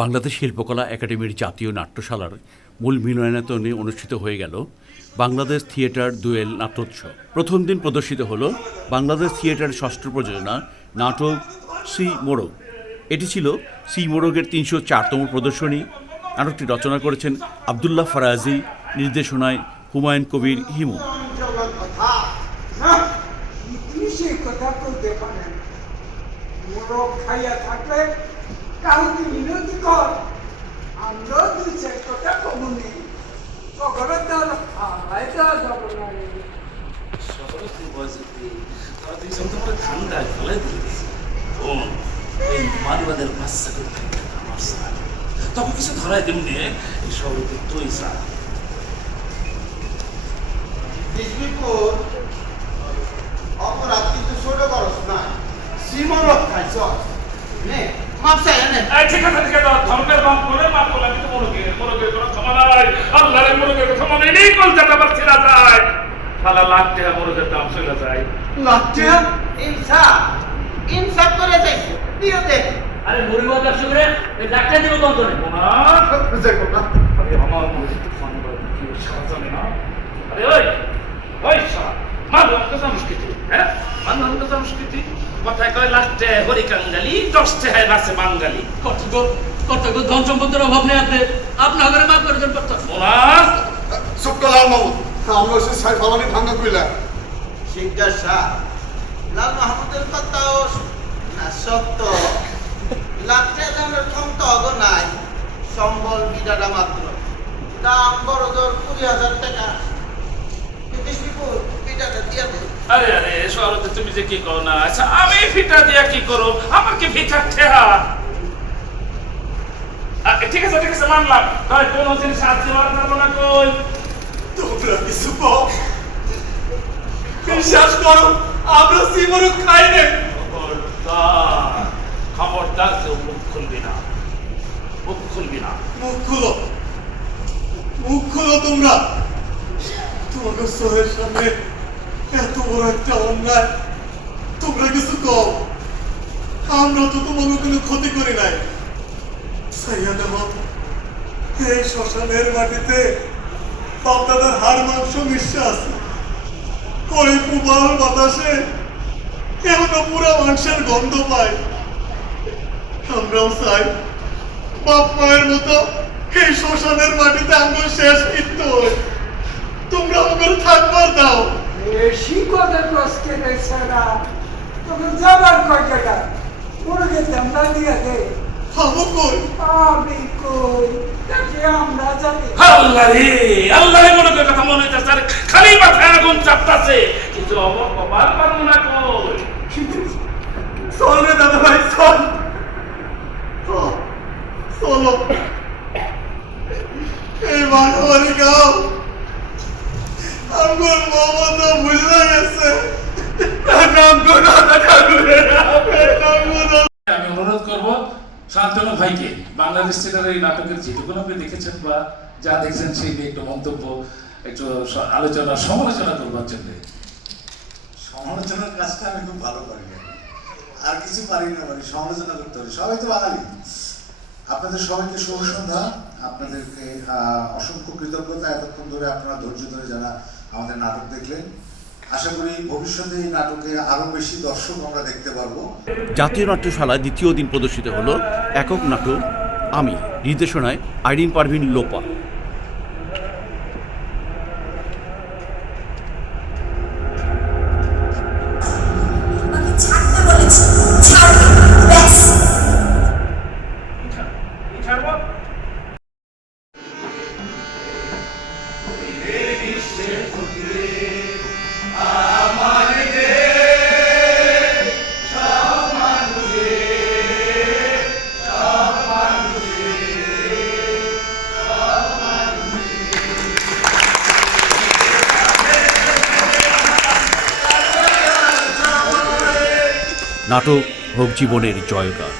বাংলাদেশ শিল্পকলা একাডেমির জাতীয় নাট্যশালার মূল মিলনায়তনে অনুষ্ঠিত হয়ে গেল বাংলাদেশ থিয়েটার দুয়েল নাট্যোৎসব। প্রথম দিন প্রদর্শিত হলো বাংলাদেশ থিয়েটার ষষ্ঠ প্রযোজনা নাটক সি মোরগ। এটি ছিল সি মোরগের তিনশো চারতম প্রদর্শনী। নাটকটি রচনা করেছেন আবদুল্লাহ ফারাজি, নির্দেশনায় হুমায়ুন কবির হিমু। কথা মোরগ খাইয়া থাকলে কাউকে মিনতি কর। আমরা তুই চেষ্টাটা কমুনি সকলে তার হারাই দেওয়া যাব না। শহরে তুই বয়সে তারা তুই সব তোমার ঠান্ডায় ফেলে দিয়েছি। বোন, এই মারিবাদের বাচ্চা করে আমার স্যার তখন কিছু ধরাই তেমনি এই শহরে তুই তুই নে মাপসা এনে। এই ঠিক আছে ঠিক আছে ধর্মের বাপ করে বাপ বলে আমি মনোকে মনোকে কোনো ক্ষমা নাই। আল্লাহরের মনোকে ক্ষমা নেই। নেই কলকাতা পাচ্ছি না যায়। শালা লাখ টাকা মনোকের দাম চলে যায়। লজ্জা ইনসাফ। ইনসাফ করে দে। আরে মরিবা ব্যবসা করে? দিব কোন করে? না দেখো না আরে আমার মনে তো ফোন করে কি সারা জানে না আরে ওই ওই সারা মানব সংস্কৃতি হ্যাঁ মানব সংস্কৃতি কথায় কয় লাস্টে হরি কাঙ্গালি দশটে হয় নাচে বাঙালি। কর্তব্য কর্তব্য ধন সম্পদের অভাব নেই আপনি আপনার ঘরে মাফ করে দেন কর্তব্য ওরা শুক্রলাল মামুদ আমরা সে সাই ফালানি ভাঙ্গা কইলা। জিজ্ঞাসা লাল মাহমুদের কথাও না সত্য লাটে দামের ক্ষমতা অগ নাই সম্বল বিডাটা মাত্র। দাম বড় জোর কুড়ি হাজার টাকা। বিষ্ণুপুর বিডাটা দিয়া দে। আরে আরে শহরতে তুমি যে কি করো না? আচ্ছা আমি ফিটা দিয়া কি করো? আমার কি ফিটা ঠেহা ঠিক আছে ঠিক আছে মানলাম। তাহলে কোন জিনিস আজ দেওয়ার যাব না কই? তোমরা কিছু বিশ্বাস করো আমরা সিমরু খাই খবরদার খবরদার কেউ মুখ খুলবি না। মুখ খুলবি না। মুখ খুলো। মুখ খুলো তোমরা। তোমাকে সোহের সামনে এত বড় একটা অন্যায়। তোমরা কিছু কও। আমরা তো তোমাকে কোনো ক্ষতি করি নাই। সাইয়া দেব এই শ্মশানের মাটিতে বাপদাদার হাড়, মাংস মিশে আছে। ওই পুবাল বাতাসে এখনও পুরো মাংসের গন্ধ পায়। আমরাও চাই বাপ মায়ের মতো এই শ্মশানের মাটিতে আমরা শেষ মৃত্যু তোমরা আমাদের থাকবার দাও। বেশি কথা কষ্টে গেছে না। তবে যাবার কয় টাকা মুরগের দামটা দিয়ে দে। হাবু কই? আমি কই? আমরা জানি। আল্লাহ রে আল্লাহ রে মনে করে কথা মনে হইতেছে খালি মাথায় আগুন চাপতাছে। কিন্তু অবর কবার পারব না কই? চল রে দাদা ভাই চল। গাও আমার মমতা গেছে। আমি অনুরোধ করব শান্তনু ভাইকে বাংলাদেশ থিয়েটারের এই নাটকের যেটুকুন আপনি দেখেছেন বা যা দেখছেন সেই নিয়ে একটু মন্তব্য একটু আলোচনা সমালোচনা করবার জন্য। সমালোচনার কাজটা আমি খুব ভালো পারি আর কিছু পারি না মানে সমালোচনা করতে পারি। সবাই তো বাঙালি। আপনাদের সবাইকে শুভ সন্ধ্যা। আপনাদেরকে অসংখ্য কৃতজ্ঞতা এতক্ষণ ধরে আপনারা ধৈর্য ধরে যারা আমাদের নাটক দেখলেন। আশা করি ভবিষ্যতে এই নাটকে আরও বেশি দর্শক আমরা দেখতে পারব। জাতীয় নাট্যশালায় দ্বিতীয় দিন প্রদর্শিত হলো একক নাটক আমি, নির্দেশনায় আইরিন পারভিন লোপা। নাটক হোক জীবনের জয়গান।